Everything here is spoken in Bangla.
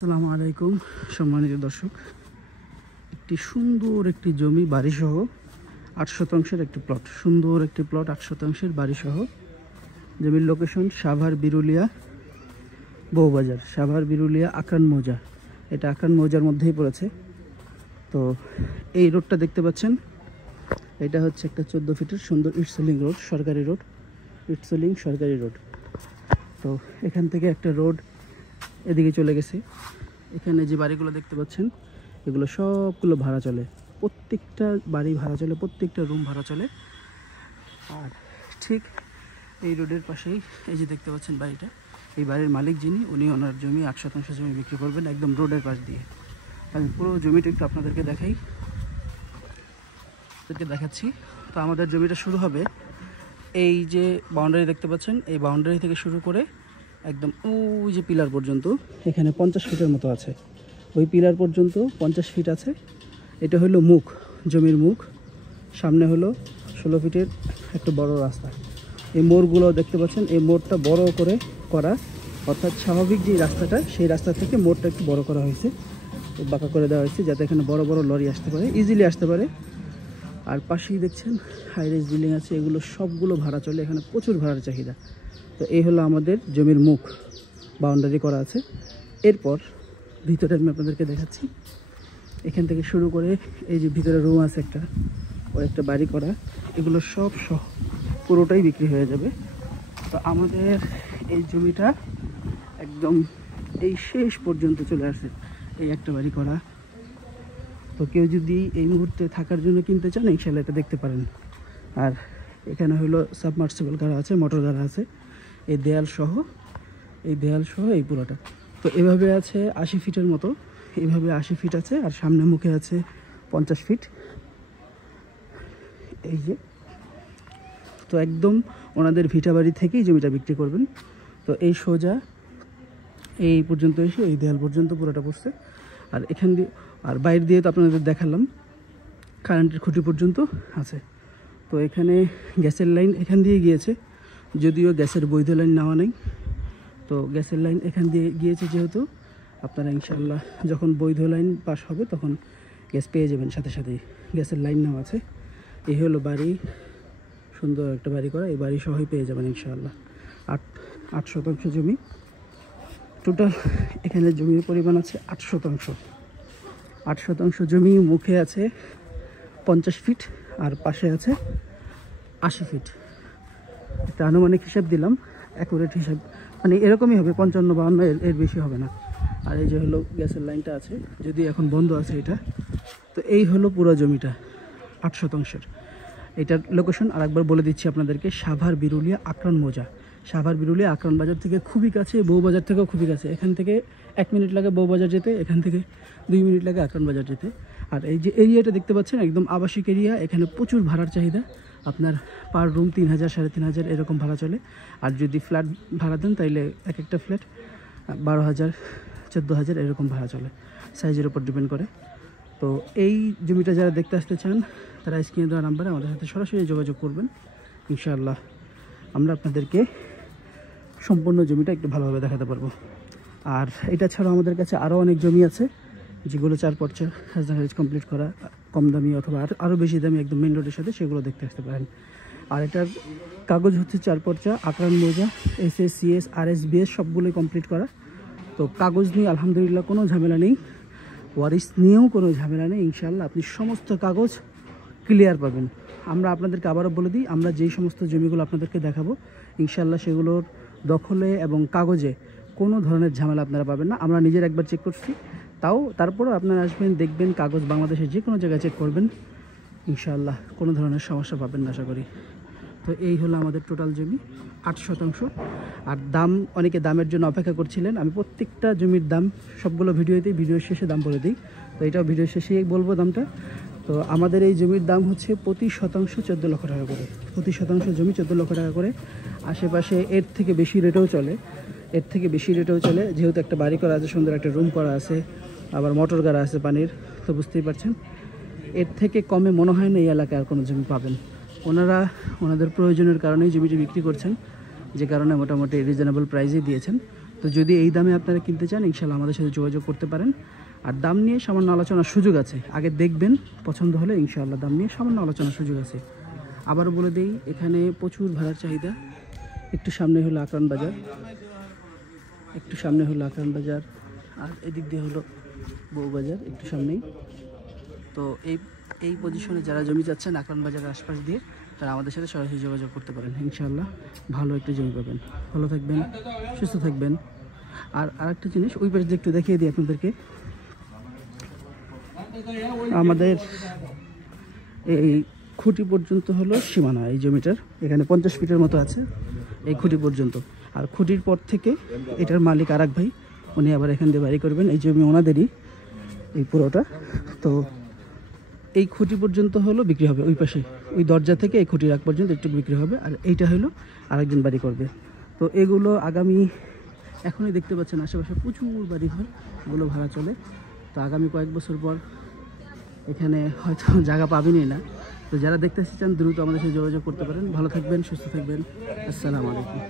আসসালামু আলাইকুম সম্মানিত দর্শক, একটি সুন্দর একটি জমি বাড়িসহ ৮ শতাংশের একটি প্লট, সুন্দর একটি প্লট ৮ শতাংশের বাড়িসহ। জমির লোকেশন সাভার বিরুলিয়া বউবাজার, সাভার বিরুলিয়া আকরান মৌজা। এটা আকরান মৌজার মধ্যেই পড়েছে। তো এই রোডটা দেখতে পাচ্ছেন, এটা হচ্ছে একটা 14 ফিটের সুন্দর ইটসলিং রোড, সরকারি রোড, ইটসলিং সরকারি রোড। তো এখান থেকে একটা রোড এদিকে চলে গেছে। এখানে যে বাড়িগুলো দেখতে পাচ্ছেন এগুলো সবগুলো ভাড়া চলে, প্রত্যেকটা বাড়ি ভাড়া চলে, প্রত্যেকটা রুম ভাড়া চলে। আর ঠিক এই রোডের পাশেই এই যে দেখতে পাচ্ছেন বাড়িটা, এই বাড়ির মালিক যিনি, উনি ওনার জমি ৮ শতাংশ জমি বিক্রি করবেন একদম রোডের পাশ দিয়ে। আমি পুরো জমিটা একটু আপনাদেরকে দেখাচ্ছি। তো আমাদের জমিটা শুরু হবে এই যে বাউন্ডারি দেখতে পাচ্ছেন, এই বাউন্ডারি থেকে শুরু করে একদম ওই যে পিলার পর্যন্ত, এখানে 50 ফিটের মতো আছে। ওই পিলার পর্যন্ত 50 ফিট আছে। এটা হলো মুখ, জমির মুখ। সামনে হলো 16 ফিটের একটা বড় রাস্তা। এই মোড়গুলো দেখতে পাচ্ছেন, এই মোড়টা বড় করে করা, অর্থাৎ স্বাভাবিক যে রাস্তাটা, সেই রাস্তা থেকে মোড়টা একটু বড় করা হয়েছে, বাঁকা করে দেওয়া হয়েছে, যাতে এখানে বড় বড় লরি আসতে পারে, ইজিলি আসতে পারে। আর পাশেই দেখছেন হাইরাইজ বিল্ডিং আছে, এগুলো সবগুলো ভাড়া চলে, এখানে প্রচুর ভাড়ার চাহিদা। তো এই হলো আমাদের জমির মুখ, বাউন্ডারি করা আছে। এরপর ভিতরে আমি আপনাদেরকে দেখাচ্ছি, এখান থেকে শুরু করে এই যে ভিতরে রুম আছে একটা, ওর একটা বাড়ি করা, এগুলো সব সহ পুরোটাই বিক্রি হয়ে যাবে। তো আমাদের এই জমিটা একদম এই শেষ পর্যন্ত চলে আসছে, এই একটা বাড়ি করা। তো কেউ যদি এই মুহূর্তে থাকার জন্য কিনতে চান, ইনশাল্লাহ এটা দেখতে পারেন। আর এখানে হলো সাবমার্সিবল গাড়া আছে, মোটর গাড়া আছে, এই দেয়াল সহ এই পুরোটা। তো এভাবে আছে 80 ফিটের মতো, এইভাবে 80 ফিট আছে। আর সামনে মুখে আছে 50 ফিট, এই যে। তো একদম ওনাদের ভিটা বাড়ি থেকেই জমিটা বিক্রি করবেন। তো এই সোজা এই পর্যন্ত এসে এই দেয়াল পর্যন্ত পুরোটা পড়ছে। আর এখান দিয়ে, আর বাইরে দিয়ে তো আপনাদের দেখালাম, কারেন্টের খুঁটি পর্যন্ত আছে। তো এখানে গ্যাসের লাইন এখান দিয়ে গিয়েছে, যদিও গ্যাসের বৈধ লাইন নেওয়া নেই। তো গ্যাসের লাইন এখান দিয়ে গিয়েছে, যেহেতু আপনারা ইনশাআল্লাহ যখন বৈধ লাইন পাস হবে তখন গ্যাস পেয়ে যাবেন, সাথে সাথেই গ্যাসের লাইন নেওয়া আছে। এই হলো বাড়ি, সুন্দর একটা বাড়ি করা, এই বাড়ি সহই পেয়ে যাবেন ইনশাআল্লাহ। ৮ শতাংশ জমি টোটাল, এখানে জমির পরিমাণ আছে ৮ শতাংশ। ৮ শতাংশ জমি, মুখে আছে 50 ফিট আর পাশে আছে 80 ফিট। একটা আনুমানিক হিসাব দিলাম, অ্যাকুরেট হিসাব মানে এরকমই হবে, 55-52, এর বেশি হবে না। আর এই যে হলো গ্যাসের লাইনটা আছে, যদি এখন বন্ধ আছে এটা। তো এই হলো পুরো জমিটা ৮ শতাংশের। এটার লোকেশন আরেকবার বলে দিচ্ছি আপনাদেরকে, সাভার বিরুলিয়া আকরান মৌজা। সাভার বিরুলিয়া আকরান বাজার থেকে খুবই কাছে, বউবাজার থেকেও খুবই কাছে। এখান থেকে 1 মিনিট লাগে বউবাজার যেতে, এখান থেকে 2 মিনিট লাগে আকরান বাজার যেতে। আর এই যে এরিয়াটা দেখতে পাচ্ছেন, একদম আবাসিক এরিয়া, এখানে প্রচুর ভাড়ার চাহিদা। আপনার পার রুম 3000, 3500 এরকম ভাড়া চলে। আর যদি ফ্ল্যাট ভাড়া দেন তাইলে এক একটা ফ্ল্যাট 12,000, 14,000 এরকম ভাড়া চলে, সাইজের উপর ডিপেন্ড করে। তো এই জমিটা যারা দেখতে আসতে চান, তারা স্ক্রিনে দেওয়া নাম্বারে আমাদের সাথে সরাসরি যোগাযোগ করবেন। ইনশাআল্লাহ আমরা আপনাদেরকে সম্পূর্ণ জমিটা একটু ভালোভাবে দেখাতে পারবো। আর এটা ছাড়াও আমাদের কাছে আরও অনেক জমি আছে, যেগুলো 4 পর্চা খাজনা খারিজ কমপ্লিট করা, কম দামি অথবা আরও বেশি দামি, একদম মেন রোডের সাথে, সেগুলো দেখতে আসতে পারেন। আর এটার কাগজ হচ্ছে 4 পর্চা, আকরান মৌজা, SS, CS, RS, BS সবগুলোই কমপ্লিট করা। তো কাগজ নিয়ে আলহামদুলিল্লাহ কোনো ঝামেলা নেই, ওয়ারিশ নিয়েও কোনো ঝামেলা নেই। ইনশাআল্লাহ আপনি সমস্ত কাগজ ক্লিয়ার পাবেন। আমরা আপনাদেরকে আবারও বলে দিই, আমরা যেই সমস্ত জমিগুলো আপনাদেরকে দেখাবো, ইনশাআল্লাহ সেগুলোর দখলে এবং কাগজে কোনো ধরনের ঝামেলা আপনারা পাবেন না। আমরা নিজের একবার চেক করছি, তারপরেও আপনারা আসবেন, দেখবেন, কাগজ বাংলাদেশের যে কোনো জায়গায় চেক করবেন, ইনশাআল্লাহ কোনো ধরনের সমস্যা পাবেন না আশা করি। তো এই হলো আমাদের টোটাল জমি ৮ শতাংশ। আর দাম, অনেকে দামের জন্য অপেক্ষা করছিলেন, আমি প্রত্যেকটা জমির দাম সবগুলো ভিডিওর শেষে দাম বলে দিই। তো এটাও ভিডিওর শেষেই বলবো দামটা। তো আমাদের এই জমির দাম হচ্ছে প্রতি শতাংশ 14 লক্ষ টাকা করে, প্রতি শতাংশ জমি 14 লক্ষ টাকা করে। আশেপাশে এর থেকে বেশি রেটেও চলে, যেহেতু একটা বাড়ি করা আছে, সুন্দর একটা রুম করা আছে, আবার মোটর গাড়া আছে পানির। তো বুঝতেই পারছেন, এর থেকে কমে মনে হয় না এই এলাকায় আর কোনো জমি পাবেন। ওনারা ওনাদের প্রয়োজনের কারণেই জমিটি বিক্রি করছেন, যে কারণে মোটামুটি রিজনেবল প্রাইসেই দিয়েছেন। তো যদি এই দামে আপনারা কিনতে চান ইনশাআল্লাহ আমাদের সাথে যোগাযোগ করতে পারেন। আর দাম নিয়ে সামান্য আলোচনার সুযোগ আছে, আগে দেখবেন, পছন্দ হলে ইনশাআল্লাহ দাম নিয়ে সামান্য আলোচনার সুযোগ আছে। আবারও বলে দেই, এখানে প্রচুর ভাড়ার চাহিদা। একটু সামনে হলো আকরান বাজার, একটু সামনে হলো আকরান বাজার, আর এদিক দিয়ে হলো বউবাজার একটু সামনেই। তো এই পজিশনে যারা জমি চাচ্ছেন আকরান বাজারের আশপাশ দিয়ে, তারা আমাদের সাথে সরাসরি যোগাযোগ করতে পারেন। ইনশাআল্লাহ ভালো একটা জমি পাবেন। ভালো থাকবেন, সুস্থ থাকবেন। আর আরেকটা জিনিস ওই পাশে একটু দেখিয়ে দিই আপনাদেরকে। আমাদের এই খুঁটি পর্যন্ত হলো সীমানা এই জমিটার, এখানে 50 ফিটের মতো আছে এই খুঁটি পর্যন্ত। আর খুঁটির পর থেকে এটার মালিক আরেক ভাই, উনি আবার এখান দিয়ে বাড়ি করবেন। এই জমি ওনাদেরই এই পুরোটা। তো এই খুঁটি পর্যন্ত হলো বিক্রি হবে, ওই পাশে ওই দরজা থেকে এই খুঁটির আগ পর্যন্ত একটু বিক্রি হবে। আর এইটা হলো আরেকজন বাড়ি করবে। তো এগুলো আগামী, এখনই দেখতে পাচ্ছেন আশেপাশে প্রচুর বাড়িঘর, এগুলো ভাড়া চলে। তো আগামী কয়েক বছর পর এখানে হয়তো জায়গা পাবেনই না। তো যারা দেখতে চান দ্রুত আমাদের সাথে যোগাযোগ করতে পারেন। ভালো থাকবেন, সুস্থ থাকবেন। আসসালামু আলাইকুম।